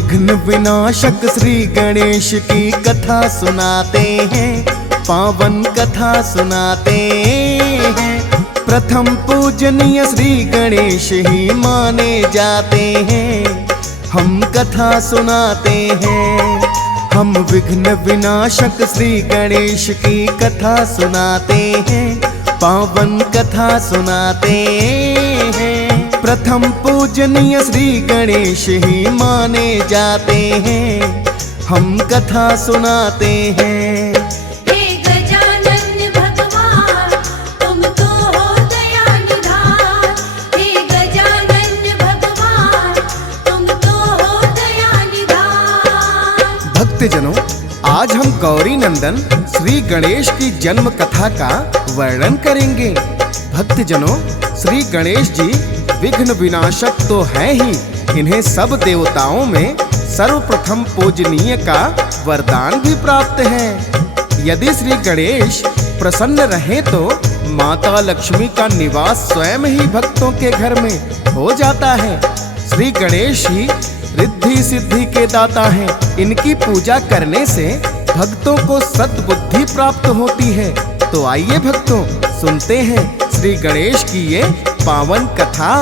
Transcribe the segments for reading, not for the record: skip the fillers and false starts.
विघ्न विनाशक श्री गणेश की कथा सुनाते हैं, पावन कथा सुनाते हैं। प्रथम पूजनीय श्री गणेश ही माने जाते हैं, हम कथा सुनाते हैं। हम विघ्न विनाशक श्री गणेश की कथा सुनाते हैं, पावन कथा सुनाते हैं। प्रथम पूजनीय श्री गणेश ही माने जाते हैं, हम कथा सुनाते हैं। हे गजानन भगवान तुम तो हो दया निधान, हे गजानन भगवान तुम तो हो दया निधान। भक्तजनों, आज हम गौरी नंदन श्री गणेश की जन्म कथा का वर्णन करेंगे। भक्तजनों, श्री गणेश जी विघ्न विनाशक तो हैं ही, इन्हें सब देवताओं में सर्वप्रथम पूजनीय का वरदान भी प्राप्त है। यदि श्री गणेश प्रसन्न रहें तो माता लक्ष्मी का निवास स्वयं ही भक्तों के घर में हो जाता है। श्री गणेश ही रिद्धि सिद्धि के दाता हैं। इनकी पूजा करने से भक्तों को सद्बुद्धि प्राप्त होती है। तो आइए भक्तों, सुनते हैं श्री गणेश की ये पावन कथा।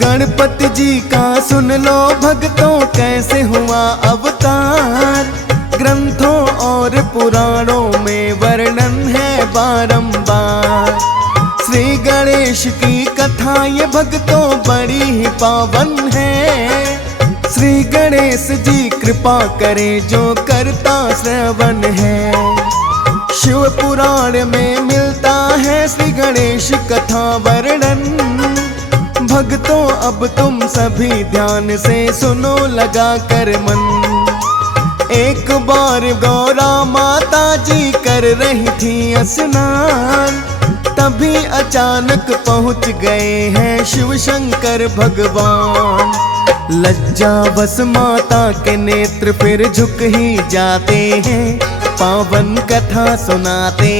गणपति जी का सुन लो भक्तों, कैसे हुआ अवतार। ग्रंथों और पुराणों में वर्णन है बारंबार। श्री गणेश की कथा ये भक्तों बड़ी ही पावन है। श्री गणेश जी कृपा करें जो करता श्रवण है। शिव पुराण में मिलता है श्री गणेश कथा वर्णन। भक्तों अब तुम सभी ध्यान से सुनो लगा कर मन। एक बार गौरा माता जी कर रही थी स्नान, तभी अचानक पहुंच गए हैं शिव शंकर भगवान। लज्जावश माता के नेत्र फिर झुक ही जाते हैं, पावन कथा सुनाते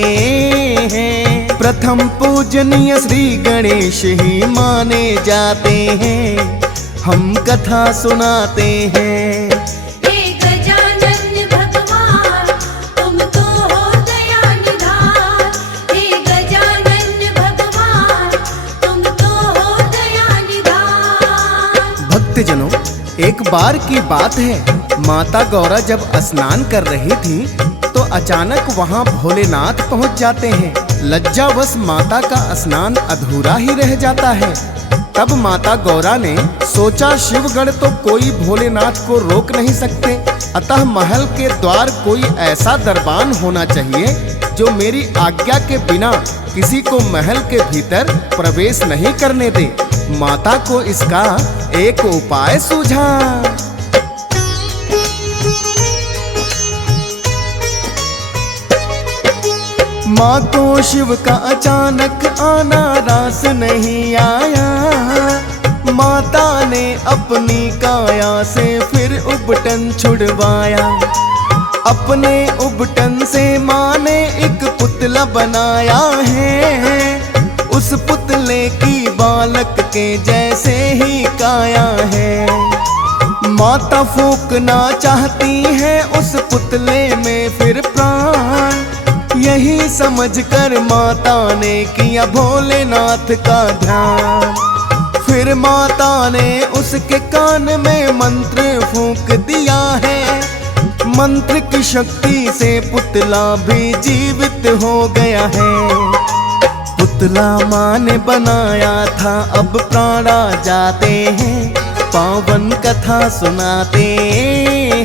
हैं। प्रथम पूजनीय श्री गणेश ही माने जाते हैं, हम कथा सुनाते हैं। हे गजानन भगवान तुम तो हो दया निधान, हे गजानन भगवान तुम तो हो दया निधान। भक्तजनों, एक बार की बात है, माता गौरा जब स्नान कर रही थी तो अचानक वहां भोलेनाथ पहुंच जाते हैं। लज्जावश माता का स्नान अधूरा ही रह जाता है। तब माता गौरा ने सोचा शिवगण तो कोई भोलेनाथ को रोक नहीं सकते, अतः महल के द्वार कोई ऐसा दरबान होना चाहिए जो मेरी आज्ञा के बिना किसी को महल के भीतर प्रवेश नहीं करने दे। माता को इसका एक उपाय सूझा। माँ को शिव का अचानक आना रास नहीं आया। माता ने अपनी काया से फिर उबटन छुड़वाया। अपने उबटन से माँ ने एक पुतला बनाया है। उस पुतले की बालक के जैसे ही काया है। माता फूंकना चाहती है उस पुतले में फिर प्राण। यही समझकर माता ने किया भोलेनाथ का ध्यान। फिर माता ने उसके कान में मंत्र फूंक दिया है। मंत्र की शक्ति से पुतला भी जीवित हो गया है। पुतला माँ ने बनाया था, अब प्राण आ जाते हैं, पावन कथा सुनाते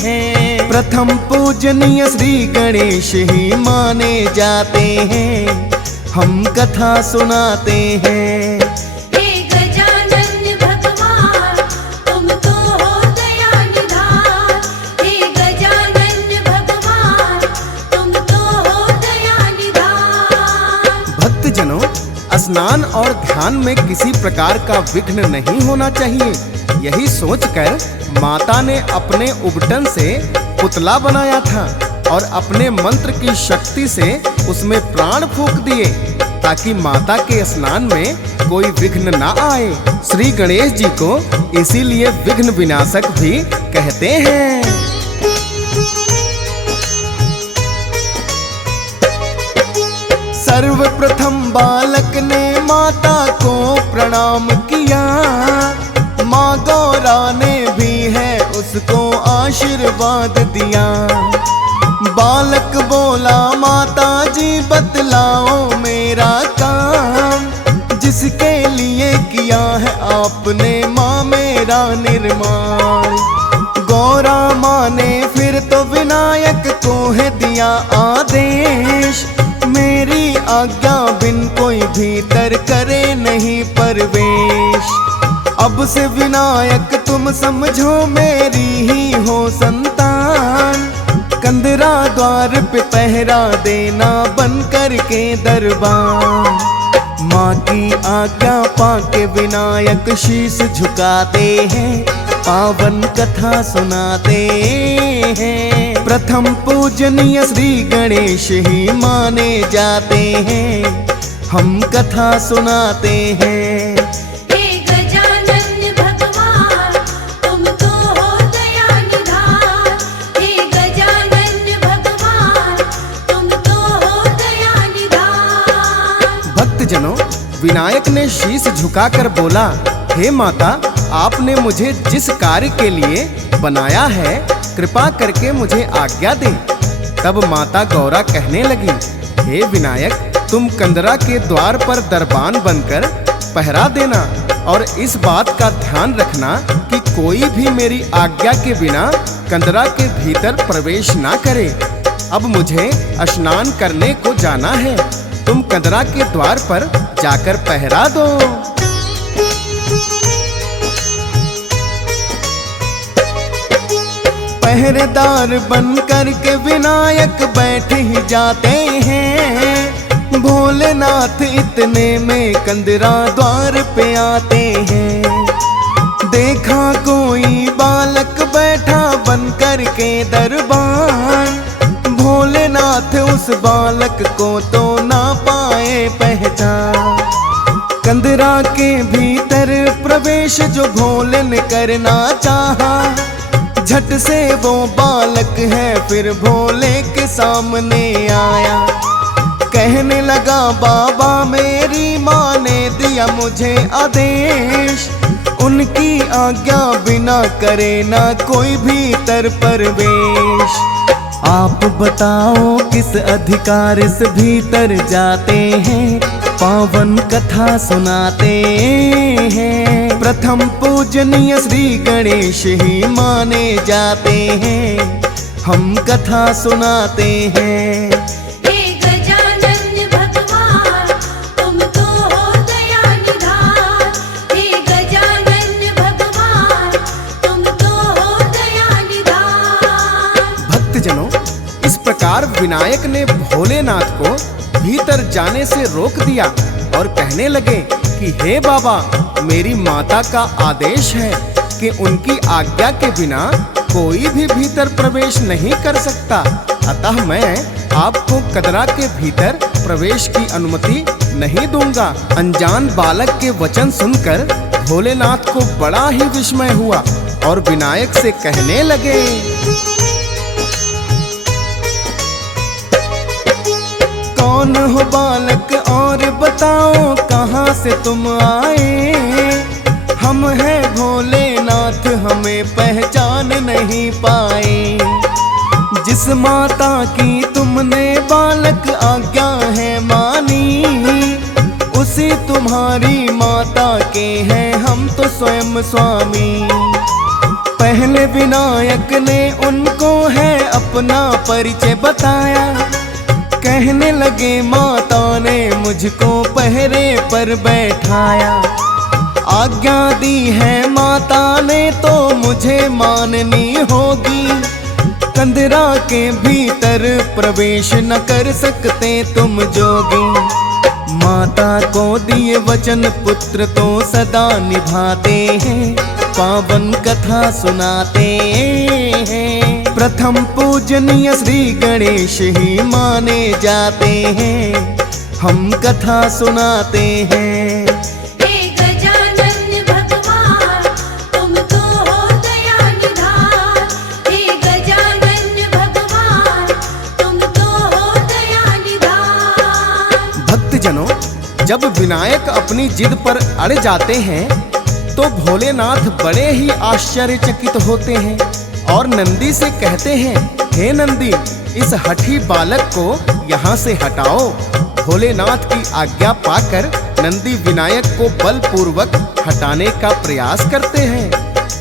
हैं। प्रथम पूजनीय श्री गणेश ही माने जाते हैं, हम कथा सुनाते हैं। हे गजानन भगवान तुम तो हो दया निधान, हे गजानन भगवान तुम तो हो दया निधान। भक्तजनों, स्नान और ध्यान में किसी प्रकार का विघ्न नहीं होना चाहिए। यही सोचकर माता ने अपने उबटन से पुतला बनाया था और अपने मंत्र की शक्ति से उसमें प्राण फूंक दिए। ताकि माता के स्नान में कोई विघ्न ना आए। श्री गणेश जी को इसीलिए विघ्न विनाशक भी कहते हैं। सर्वप्रथम बालक ने माता को प्रणाम किया, माँ गौरा ने भी है उसको आशीर्वाद दिया। बालक बोला माता जी बतलाओ मेरा काम, जिसके लिए किया है आपने माँ मेरा निर्माण। गौरा माँ ने फिर तो विनायक को है दिया आदेश, मेरी आज्ञा बिन कोई भीतर करे नहीं प्रवेश। अब से विनायक तुम समझो मेरी ही हो संतान, कंदरा द्वार पे पहरा देना बन करके दरबार। माँ की आज्ञा पाके विनायक शीश झुकाते हैं, पावन कथा सुनाते हैं। प्रथम पूजनीय श्री गणेश ही माने जाते हैं, हम कथा सुनाते हैं। हे गजानन भगवान तुम तो हो दया निधान, हे गजानन भगवान तुम तो हो दया निधान। भक्तजनों, विनायक ने शीश झुकाकर बोला, हे माता आपने मुझे जिस कार्य के लिए बनाया है कृपा करके मुझे आज्ञा दे। तब माता गौरा कहने लगी, हे विनायक तुम कंदरा के द्वार पर दरबान बनकर पहरा देना और इस बात का ध्यान रखना कि कोई भी मेरी आज्ञा के बिना कंदरा के भीतर प्रवेश ना करे। अब मुझे स्नान करने को जाना है, तुम कंदरा के द्वार पर जाकर पहरा दो। पहरेदार बन कर के विनायक बैठ ही जाते हैं, भोलेनाथ इतने में कंदरा द्वार पे आते हैं। देखा कोई बालक बैठा बन कर के दरबान, भोलेनाथ उस बालक को तो ना पाए पहचान। कंदरा के भीतर प्रवेश जो भोले ने करना चाहा, झट से वो बालक है फिर भोले के सामने आया। कहने लगा बाबा मेरी माँ ने दिया मुझे आदेश, उनकी आज्ञा बिना करे ना कोई भीतर प्रवेश। आप बताओ किस अधिकार से भीतर जाते हैं, पावन कथा सुनाते हैं। प्रथम पूजनीय श्री गणेश ही माने जाते हैं, हम कथा सुनाते हैं। हे गजानन भगवान तुम तो हो दया निधान, हे गजानन भगवान तुम तो हो दया निधान। भक्तजनों, इस प्रकार विनायक ने भोलेनाथ को भीतर जाने से रोक दिया और कहने लगे कि हे बाबा मेरी माता का आदेश है कि उनकी आज्ञा के बिना कोई भी भीतर प्रवेश नहीं कर सकता, अतः मैं आपको कंदरा के भीतर प्रवेश की अनुमति नहीं दूंगा। अनजान बालक के वचन सुनकर भोलेनाथ को बड़ा ही विस्मय हुआ और विनायक से कहने लगे, कौन हो बालक और बताओ कहाँ से तुम आए। हम हैं भोलेनाथ हमें पहचान नहीं पाए, जिस माता की तुमने बालक आज्ञा है मानी, उसी तुम्हारी माता के हैं हम तो स्वयं स्वामी। पहले विनायक ने उनको है अपना परिचय बताया, कहने लगे माता ने मुझको पहरे पर बैठाया। आज्ञा दी है माता ने तो मुझे माननी होगी, कंदरा के भीतर प्रवेश न कर सकते तुम जोगी। माता को दिए वचन पुत्र तो सदा निभाते हैं, पावन कथा सुनाते हैं। प्रथम पूजनीय श्री गणेश ही माने जाते हैं, हम कथा सुनाते हैं। हे गजानन भगवान तुम तो हो दया निधान। हे गजानन भगवान तुम तो हो दया निधान। भक्तजनों, जब विनायक अपनी जिद पर अड़ जाते हैं तो भोलेनाथ बड़े ही आश्चर्यचकित होते हैं और नंदी से कहते हैं, हे नंदी, इस हठी बालक को यहाँ से हटाओ। भोलेनाथ की आज्ञा पाकर नंदी विनायक को बलपूर्वक हटाने का प्रयास करते हैं,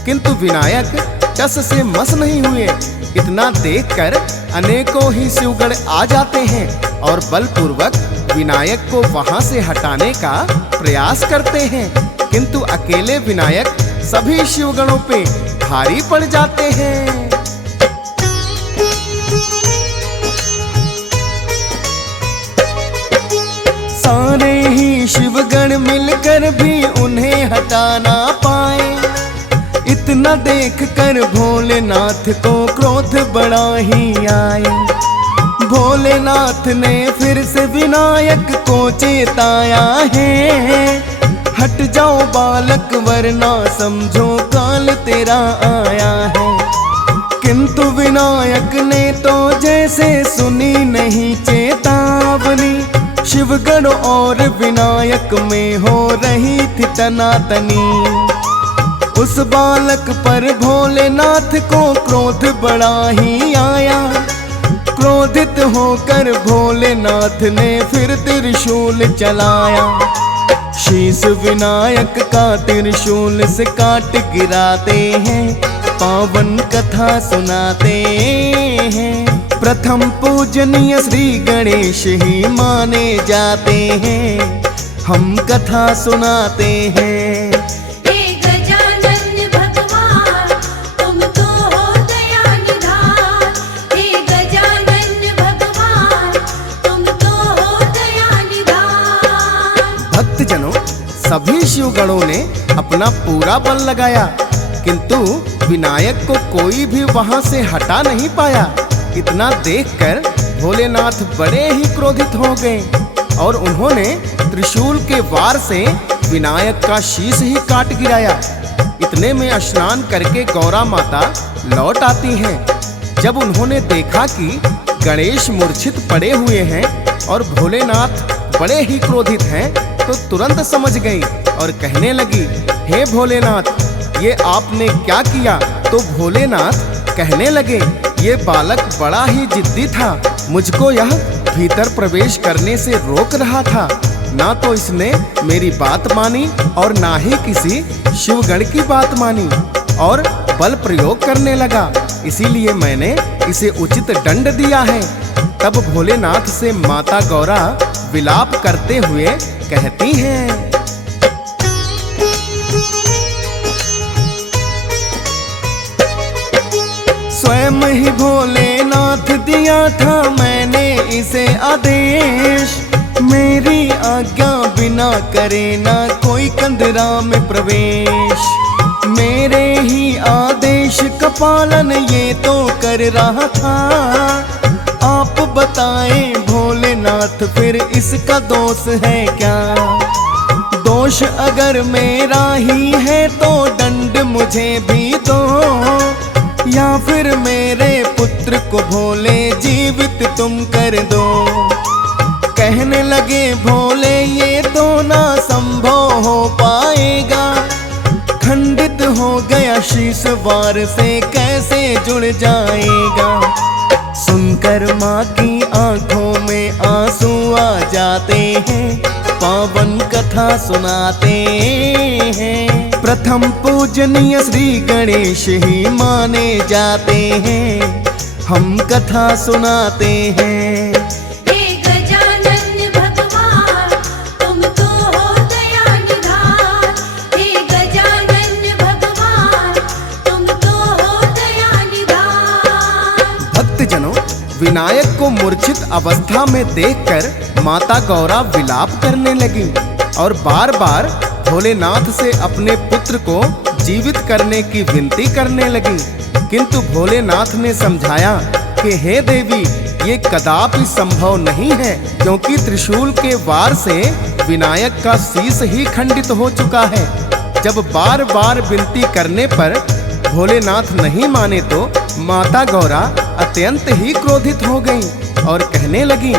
किंतु विनायक टस से मस नहीं हुए। इतना देखकर अनेकों ही शिवगण आ जाते हैं और बलपूर्वक विनायक को वहां से हटाने का प्रयास करते हैं, किंतु अकेले विनायक सभी शिवगणों पे भारी पड़ जाते हैं। सारे ही शिवगण मिलकर भी उन्हें हटा ना पाए। इतना देखकर भोलेनाथ को क्रोध बड़ा ही आए। भोलेनाथ ने फिर से विनायक को चेताया है, हट जाओ बालक वरना समझो काल तेरा आया है। किंतु विनायक ने तो जैसे सुनी नहीं चेतावनी। शिवगण और विनायक में हो रही थी तनातनी। उस बालक पर भोलेनाथ को क्रोध बड़ा ही आया। क्रोधित होकर भोलेनाथ ने फिर त्रिशूल चलाया। शीश विनायक का त्रिशूल से काट गिराते हैं, पावन कथा सुनाते हैं। प्रथम पूजनीय श्री गणेश ही माने जाते हैं, हम कथा सुनाते हैं। हे गजानन भगवान तुम तो हो दया निधान। हे गजानन भगवान तुम तो हो दया निधान। भक्तजनों, सभी शिवगणों ने अपना पूरा बल लगाया, किंतु विनायक को कोई भी वहां से हटा नहीं पाया। इतना देखकर भोलेनाथ बड़े ही क्रोधित हो गए और उन्होंने त्रिशूल के वार से विनायक का शीश ही काट गिराया। इतने में स्नान करके गौरा माता लौट आती हैं। जब उन्होंने देखा कि गणेश मूर्छित पड़े हुए हैं और भोलेनाथ बड़े ही क्रोधित हैं, तो तुरंत समझ गई और कहने लगी, हे भोलेनाथ, ये आपने क्या किया? तो भोलेनाथ कहने लगे, ये बालक बड़ा ही जिद्दी था, मुझको यह भीतर प्रवेश करने से रोक रहा था। ना तो इसने मेरी बात मानी और ना ही किसी शिवगण की बात मानी और बल प्रयोग करने लगा, इसीलिए मैंने इसे उचित दंड दिया है। तब भोलेनाथ से माता गौरा विलाप करते हुए कहती हैं, स्वयं ही भोलेनाथ दिया था मैंने इसे आदेश। मेरी आज्ञा बिना करे ना कोई कंदरा में प्रवेश। मेरे ही आदेश का पालन ये तो कर रहा था। आप बताएं भोलेनाथ फिर इसका दोष है क्या? दोष अगर मेरा ही है तो दंड मुझे भी दो, या फिर मेरे पुत्र को भोले जीवित तुम कर दो। कहने लगे भोले ये तो ना संभव हो पाएगा। खंडित हो गया शीश वार से कैसे जुड़ जाएगा। सुनकर माँ की आंखों में आंसू आ जाते हैं, पावन कथा सुनाते हैं। प्रथम पूजनीय श्री गणेश ही माने जाते हैं, हम कथा सुनाते हैं। हे गजानन भगवान तुम तो हो दया निधान। हे गजानन भगवान तुम तो हो दया निधान। भक्तजनों, विनायक को मूर्छित अवस्था में देखकर माता गौरा विलाप करने लगी और बार बार भोलेनाथ से अपने पुत्र को जीवित करने की विनती करने लगी। किंतु भोलेनाथ ने समझाया कि हे देवी, ये कदापि संभव नहीं है, क्योंकि त्रिशूल के वार से विनायक का शीश ही खंडित हो चुका है। जब बार बार विनती करने पर भोलेनाथ नहीं माने तो माता गौरा अत्यंत ही क्रोधित हो गई और कहने लगी,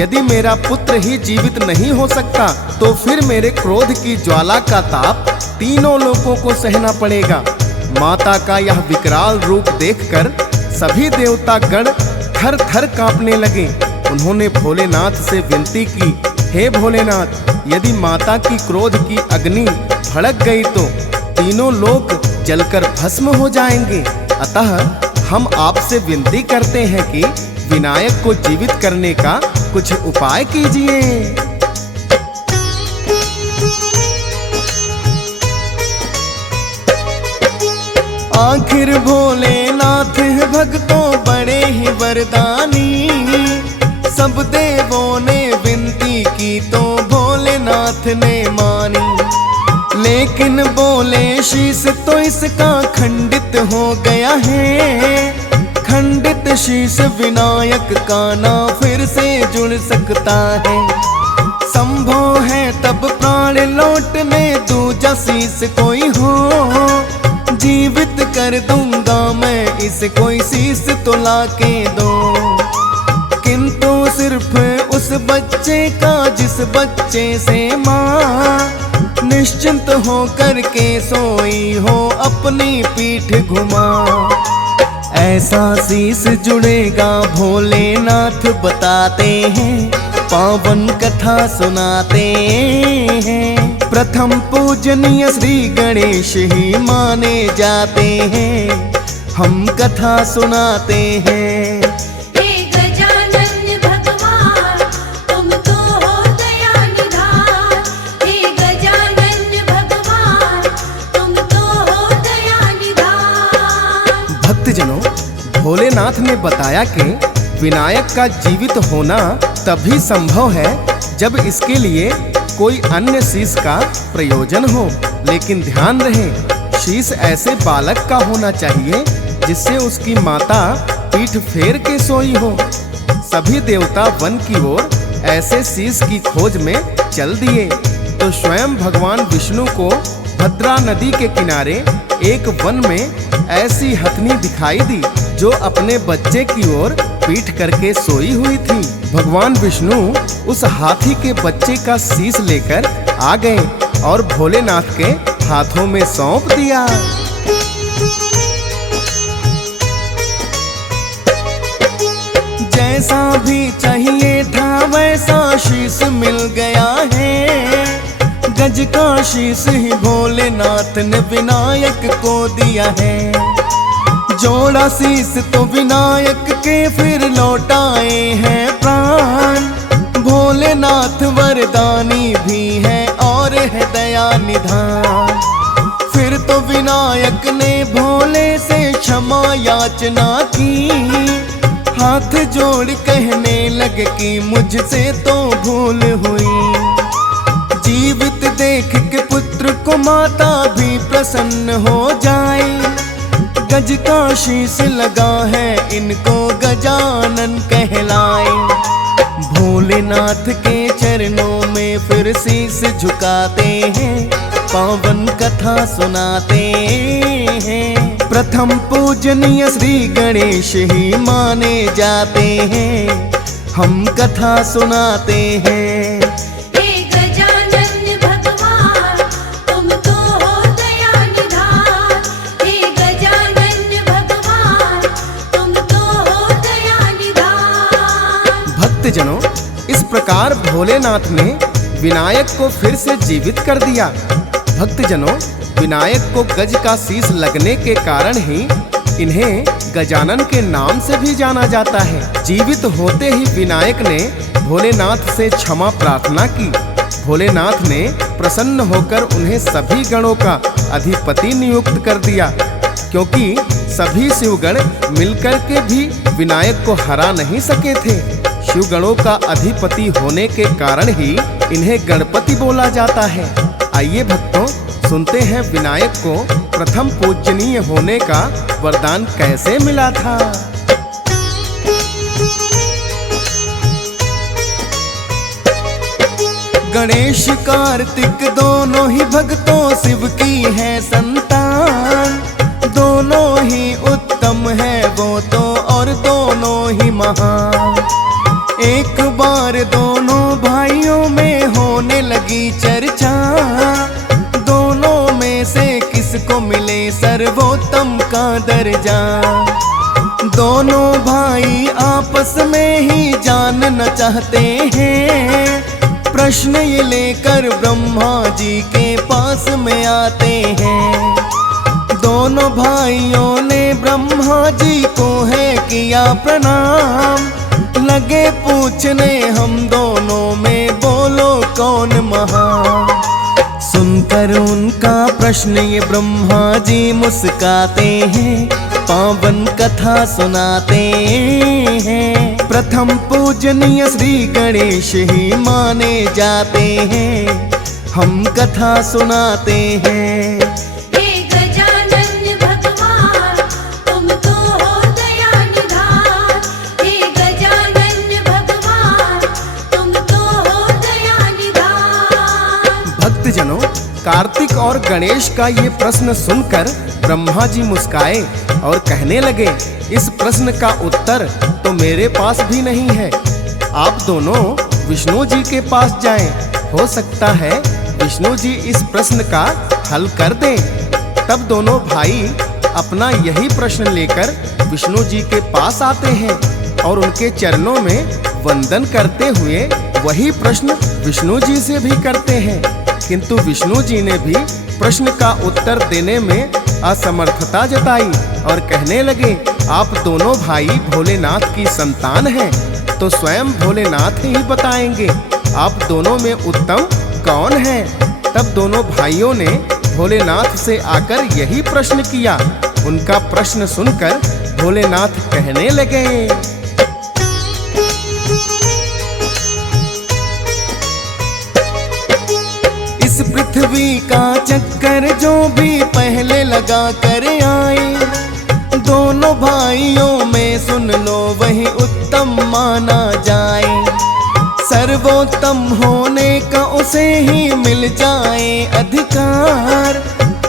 यदि मेरा पुत्र ही जीवित नहीं हो सकता तो फिर मेरे क्रोध की ज्वाला का ताप तीनों लोगों को सहना पड़ेगा। माता का यह विकराल रूप देखकर सभी देवता गण थर थर कांपने लगे। उन्होंने भोलेनाथ से विनती की, हे भोलेनाथ, यदि माता की क्रोध की अग्नि भड़क गई तो तीनों लोग जलकर भस्म हो जाएंगे। अतः हम आपसे विनती करते हैं कि विनायक को जीवित करने का कुछ उपाय कीजिए। आखिर भोलेनाथ भक्तों बड़े ही वरदानी, सब देवों ने विनती की तो भोलेनाथ ने मानी। लेकिन बोले शीश तो इसका खंडित हो गया है, खंडित शीश विनायक का ना फिर से जुड़ सकता है। संभव है तब प्राण लौटने दूजा शीश कोई हो, जीवित कर दूंगा मैं इसे, कोई शीश तो लाके दो। किंतु सिर्फ उस बच्चे का जिस बच्चे से माँ निश्चिंत हो करके सोई हो अपनी पीठ घुमा। ऐसा शीश जुड़ेगा भोलेनाथ बताते हैं, पावन कथा सुनाते हैं। प्रथम पूजनीय श्री गणेश ही माने जाते हैं, हम कथा सुनाते हैं। हे गजानन भगवान, तुम तो हो दया निधान। हे गजानन भगवान, तुम तो हो दया निधान। भक्तजनों, भोलेनाथ ने बताया कि विनायक का जीवित होना तभी संभव है जब इसके लिए कोई अन्य शीश का प्रयोजन हो। लेकिन ध्यान रहे, शीश ऐसे बालक का होना चाहिए जिससे उसकी माता पीठ फेर के सोई हो। सभी देवता वन की ओर ऐसे शीश की खोज में चल दिए तो स्वयं भगवान विष्णु को भद्रा नदी के किनारे एक वन में ऐसी हथनी दिखाई दी जो अपने बच्चे की ओर पीठ करके सोई हुई थी। भगवान विष्णु उस हाथी के बच्चे का शीश लेकर आ गए और भोलेनाथ के हाथों में सौंप दिया। जैसा भी चाहिए था वैसा शीश मिल गया है। गज का शीश ही भोलेनाथ ने विनायक को दिया है। जोड़ा शीश तो विनायक के फिर लौटाए हैं प्राण। भोलेनाथ वरदानी भी है और है दया निधान। फिर तो विनायक ने भोले से क्षमा याचना की, हाथ जोड़ कहने लगे कि मुझसे तो भूल हुई। जीवित देख के पुत्र को माता भी प्रसन्न हो जाए। गज का शीश लगा है इनको गजानन कहलाए। भोलेनाथ के चरणों में फिर शीश झुकाते हैं, पावन कथा सुनाते हैं। प्रथम पूजनीय श्री गणेश ही माने जाते हैं, हम कथा सुनाते हैं। हे गजानन भगवान, तुम तो हो दया निधान। हे गजानन भगवान, तुम तो हो दया निधान। भक्तजनों, इस प्रकार भोलेनाथ ने विनायक को फिर से जीवित कर दिया। भक्तजनों, विनायक को गज का शीश लगने के कारण ही इन्हें गजानन के नाम से भी जाना जाता है। जीवित होते ही विनायक ने भोलेनाथ से क्षमा प्रार्थना की। भोलेनाथ ने प्रसन्न होकर उन्हें सभी गणों का अधिपति नियुक्त कर दिया, क्योंकि सभी शिवगण मिलकर के भी विनायक को हरा नहीं सके थे। शिवगणों का अधिपति होने के कारण ही इन्हें गणपति बोला जाता है। आइए भक्तों, सुनते हैं विनायक को प्रथम पूजनीय होने का वरदान कैसे मिला था। गणेश कार्तिक दोनों ही भक्तों शिव की है संतान, दोनों ही उत्तम है वो तो और दोनों ही महान। एक बार दोनों भाइयों में होने लगी चर्चा, दोनों में से किसको मिले सर्वोत्तम का दर्जा। दोनों भाई आपस में ही जानना चाहते हैं, प्रश्न ये लेकर ब्रह्मा जी के पास में आते हैं। दोनों भाइयों ने ब्रह्मा जी को है किया प्रणाम, लगे पूछने हम दोनों में बोलो कौन महान। सुनकर उनका प्रश्न ये ब्रह्मा जी मुस्काते हैं, पावन कथा सुनाते हैं। प्रथम पूजनीय श्री गणेश ही माने जाते हैं, हम कथा सुनाते हैं। हे गजानन भगवान तुम तो हो दया निधान, हे गजानन भगवान तुम तो हो दया निधान। भक्तजनों, कार्तिक और गणेश का ये प्रश्न सुनकर ब्रह्मा जी मुस्काए और कहने लगे, इस प्रश्न का उत्तर तो मेरे पास भी नहीं है, आप दोनों विष्णु जी के पास जाएं, हो सकता है विष्णु जी इस प्रश्न का हल कर दें। तब दोनों भाई अपना यही प्रश्न लेकर विष्णु जी के पास आते हैं और उनके चरणों में वंदन करते हुए वही प्रश्न विष्णु जी से भी करते हैं, किंतु विष्णु जी ने भी प्रश्न का उत्तर देने में असमर्थता जताई और कहने लगे, आप दोनों भाई भोलेनाथ की संतान हैं, तो स्वयं भोलेनाथ ही बताएंगे आप दोनों में उत्तम कौन है। तब दोनों भाइयों ने भोलेनाथ से आकर यही प्रश्न किया। उनका प्रश्न सुनकर भोलेनाथ कहने लगे, इस पृथ्वी का चक्कर जो भी पहले लगा कर आए, दोनों भाइयों में सुन लो वही उत्तम माना जाए। सर्वोत्तम होने का उसे ही मिल जाए अधिकार,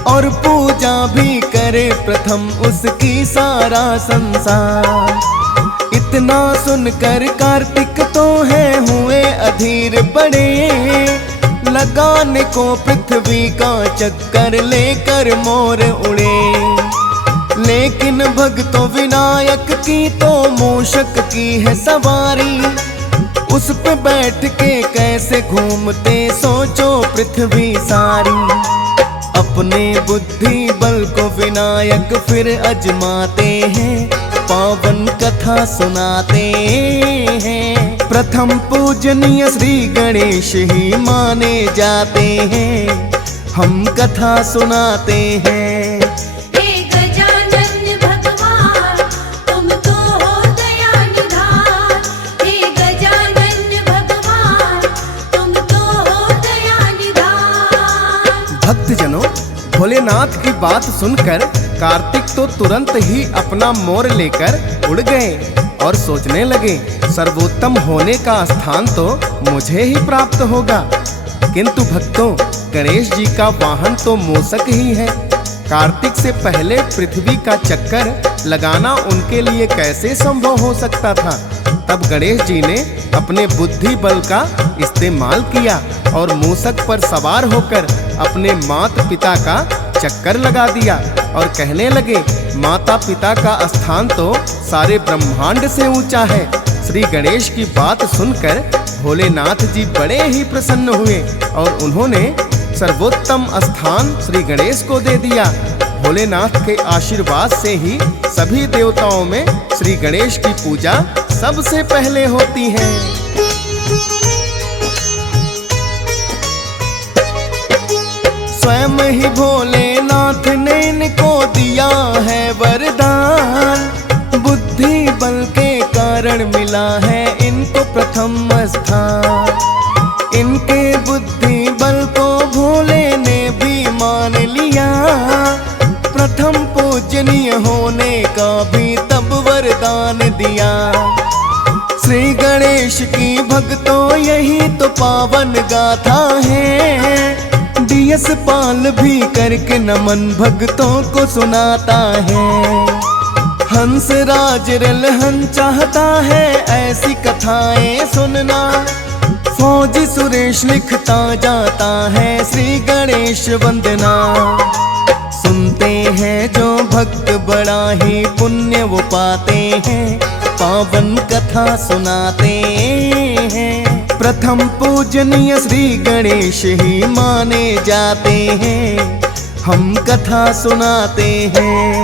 और पूजा भी करे प्रथम उसकी सारा संसार। इतना सुनकर कार्तिक तो है हुए अधीर बड़े, लगाने को पृथ्वी का चक्कर लेकर मोर उड़े। लेकिन भक्तों विनायक की तो मूषक की है सवारी, उस पे बैठ के कैसे घूमते सोचो पृथ्वी सारी। अपने बुद्धि बल को विनायक फिर अजमाते हैं, पावन कथा सुनाते हैं। प्रथम पूजनीय श्री गणेश ही माने जाते हैं, हम कथा सुनाते हैं। हे गजानन भगवान तुम तो हो दया निधान, हे गजानन भगवान तुम तो हो दया निधान। भक्तजनों, भोलेनाथ की बात सुनकर कार्तिक तो तुरंत ही अपना मोर लेकर उड़ गए और सोचने लगे, सर्वोत्तम होने का स्थान तो मुझे ही प्राप्त होगा। किंतु भक्तों, गणेश जी का वाहन तो मूषक ही है। कार्तिक से पहले पृथ्वी का चक्कर लगाना उनके लिए कैसे संभव हो सकता था। तब गणेश जी ने अपने बुद्धि बल का इस्तेमाल किया और मूषक पर सवार होकर अपने माता पिता का चक्कर लगा दिया और कहने लगे, माता पिता का स्थान तो सारे ब्रह्मांड से ऊंचा है। श्री गणेश की बात सुनकर भोलेनाथ जी बड़े ही प्रसन्न हुए और उन्होंने सर्वोत्तम स्थान श्री गणेश को दे दिया। भोलेनाथ के आशीर्वाद से ही सभी देवताओं में श्री गणेश की पूजा सबसे पहले होती है। स्वयं ही भोलेनाथ ने इनको दिया है वरदान, बुद्धि बल के कारण मिला है इनको प्रथम स्थान। इनके बुद्धि बल को भोले ने भी मान लिया, प्रथम पूजनीय होने का भी तब वरदान दिया। श्री गणेश गणेश की भक्तों यही तो पावन गाथा है। डीएस पाल भी करके नमन भक्तों को सुनाता है। हंस राज रलहन चाहता है ऐसी कथाएं सुनना। फौजी सुरेश लिखता जाता है श्री गणेश वंदना। सुनते हैं जो भक्त बड़ा ही पुण्य वो पाते हैं, पावन कथा सुनाते हैं। प्रथम पूजनीय श्री गणेश ही माने जाते हैं, हम कथा सुनाते हैं।